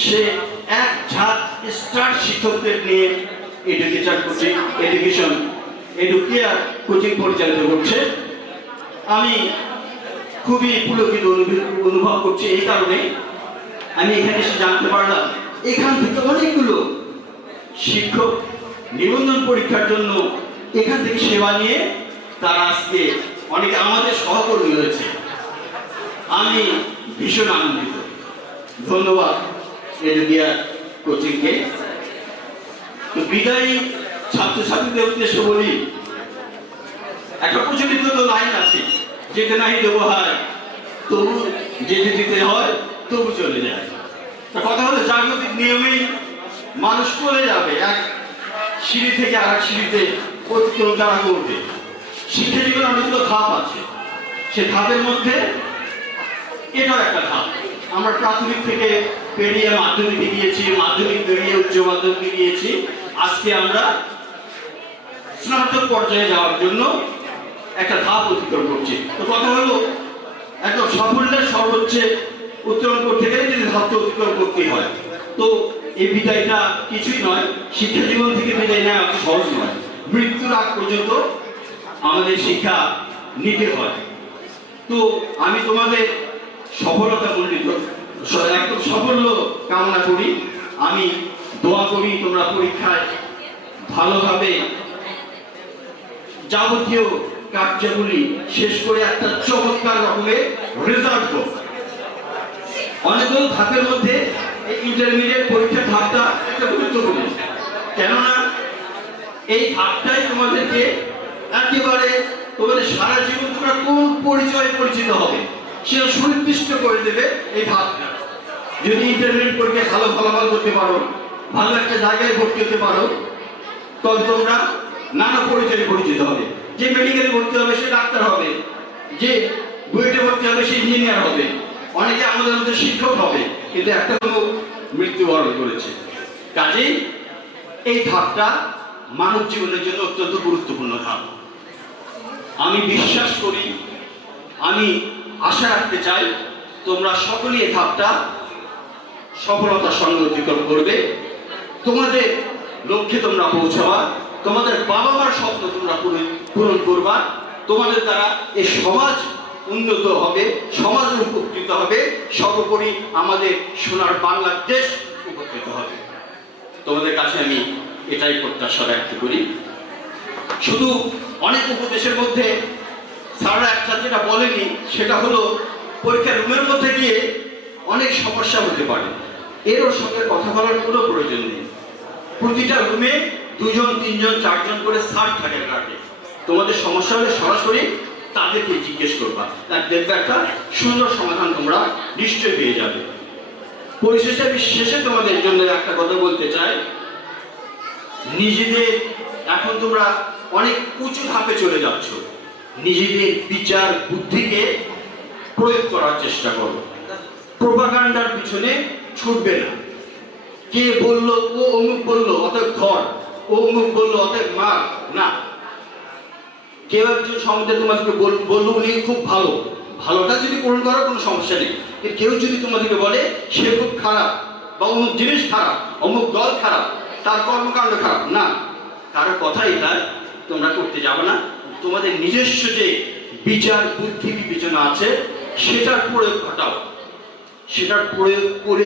সে এক ঝাঁক স্টার শিক্ষকদের নিয়ে এডুকেয়ার কোচিং পরিচালিত করছে। আমি খুবই পুলকিত অনুভব করছি। এই কারণে আমি এখানে এসে জানতে পারলাম এখান থেকে অনেকগুলো শিক্ষক নিবন্ধন পরীক্ষার জন্য এখান থেকে সেবা নিয়ে তারা আজকে অনেকে আমাদের সহকর্মী হয়েছে। আমি ভীষণ আনন্দিত। ধন্যবাদ এডুকেয়ার কোচিংকে। তো বিদায়ী ছাত্রছাত্রীদের উদ্দেশ্যে বলি, একটা প্রচলিত তো লাইন আছে, যেতে নাই দেবো হয় তবু যেতে দিতে হয় তবু চলে যায়। কথা হলো জাগতিক নিয়মেই মানুষ চলে যাবে এক সিঁড়ি থেকে আর এক সিঁড়িতে অতিক্রম তারা করবে। শিক্ষা জীবনে অনেকগুলো ধাপ আছে, সে ধাপের মধ্যে এটাও একটা ধাপ। আমরা প্রাথমিক থেকে পেরিয়ে মাধ্যমিকে গিয়েছি, মাধ্যমিক পেরিয়ে উচ্চ মাধ্যমিকে গিয়েছি, আজকে আমরা স্নাতক পর্যায়ে যাওয়ার জন্য একটা ধাপ অতিক্রম করছি। তো কথা হলো একদম সাফল্যের সর্বোচ্চে উত্তরণ করতে গেলে যদি ধাপটা অতিক্রম করতেই হয়। তো এই বিদায়টা কিছুই নয়, শিক্ষা জীবন থেকে বিদায় নেওয়া এত সহজ নয়। মৃত্যুর আগ পর্যন্ত আমাদের শিক্ষা নিতে হয়। তো আমি তোমাদের সফলতা মণ্ডিত একদম সাফল্য কামনা করি। আমি দোয়া করি তোমরা পরীক্ষায় ভালোভাবে যাবতীয় কার্যাবলী শেষ করে একটা চমৎকার রকমের রেজাল্ট করো। অনেকগুলো ধাপের মধ্যে এই ইন্টারমিডিয়েট পরীক্ষার ধাপটা একটা গুরুত্বপূর্ণ, কেননা এই ধাপটাই তোমাদেরকে একেবারে তোমাদের সারা জীবন তোমরা কোন পরিচয়ে পরিচিত হবে সেটা সুনির্দিষ্ট করে দেবে এই ধাপটা। যদি ইন্টারমিডিয়েট পরীক্ষায় ভালো ফলাফল করতে পারো, ভালো একটা জায়গায় ভর্তি হতে পারো, তবে তোমরা নানা পরিচয়ে পরিচিত হবে। যে মেডিকেলে ভর্তি হবে সে ডাক্তার হবে, যে বুয়েটে ভর্তি হবে সে ইঞ্জিনিয়ার হবে, অনেকে আমাদের মধ্যে শিক্ষক হবে, কিন্তু একটা কোনো মৃত্যুবরণ করেছে। কাজেই এই ধাপটা মানব জীবনের জন্য অত্যন্ত গুরুত্বপূর্ণ ধাপ। আমি বিশ্বাস করি, আমি আশা রাখতে চাই তোমরা সকলেই এই ধাপটা সফলতার সঙ্গে অতিক্রম করবে। তোমাদের লক্ষ্যে তোমরা পৌঁছাবা, তোমাদের বাবা মার স্বপ্ন তোমরা পূরণ করবা, তোমাদের দ্বারা এই সমাজ উন্নত হবে, সমাজ উপকৃত হবে, সর্বোপরি আমাদের সোনার বাংলাদেশ উপকৃত হবে। তোমাদের কাছে আমি এটাই প্রত্যাশা ব্যক্ত করি। শুধু অনেক উপদেশের মধ্যে স্যাররা একটা যেটা বলেনি সেটা হলো পরীক্ষার রুমের মধ্যে গিয়ে অনেক সমস্যা হতে পারে, এরও সঙ্গে কথা বলার কোনো প্রয়োজন নেই। প্রতিটা রুমে 2 জন 3 জন 4 জন করে স্যার থাকে কাটে। তোমাদের সমস্যা হলে সরাসরি তাদেরকে জিজ্ঞেস করবা, তার দেখবে একটা সুন্দর সমাধান তোমরা নিশ্চয়ই পেয়ে যাবে। পরিশেষে আমি শেষে তোমাদের জন্য একটা কথা বলতে চাই, নিজেদের এখন তোমরা অনেক উঁচু ধাপে চলে যাচ্ছ, নিজেদের বিচার বুদ্ধিকে প্রয়োগ করার চেষ্টা করো। প্রোপাগান্ডার পিছনে ছুটবে না। কে বললো, ও অমুক বললো অতএব ধর, ও অমুক বললো অতএব মার না। কেউ একজন সম্বন্ধে তোমাদেরকে বললো উনি খুব ভালো, ভালোটা যদি পূরণ করার কোনো সমস্যা নেই। কেউ যদি তোমাদেরকে বলে সে খুব খারাপ বা অমুক জিনিস খারাপ, অমুক দল খারাপ, তার কর্মকাণ্ড খারাপ, না, কারো কথা এটা তোমরা করতে যাবে না। তোমাদের নিজস্ব যে বিচার বুদ্ধি বিবেচনা আছে সেটার প্রয়োগ ঘটাও, সেটার প্রয়োগ করে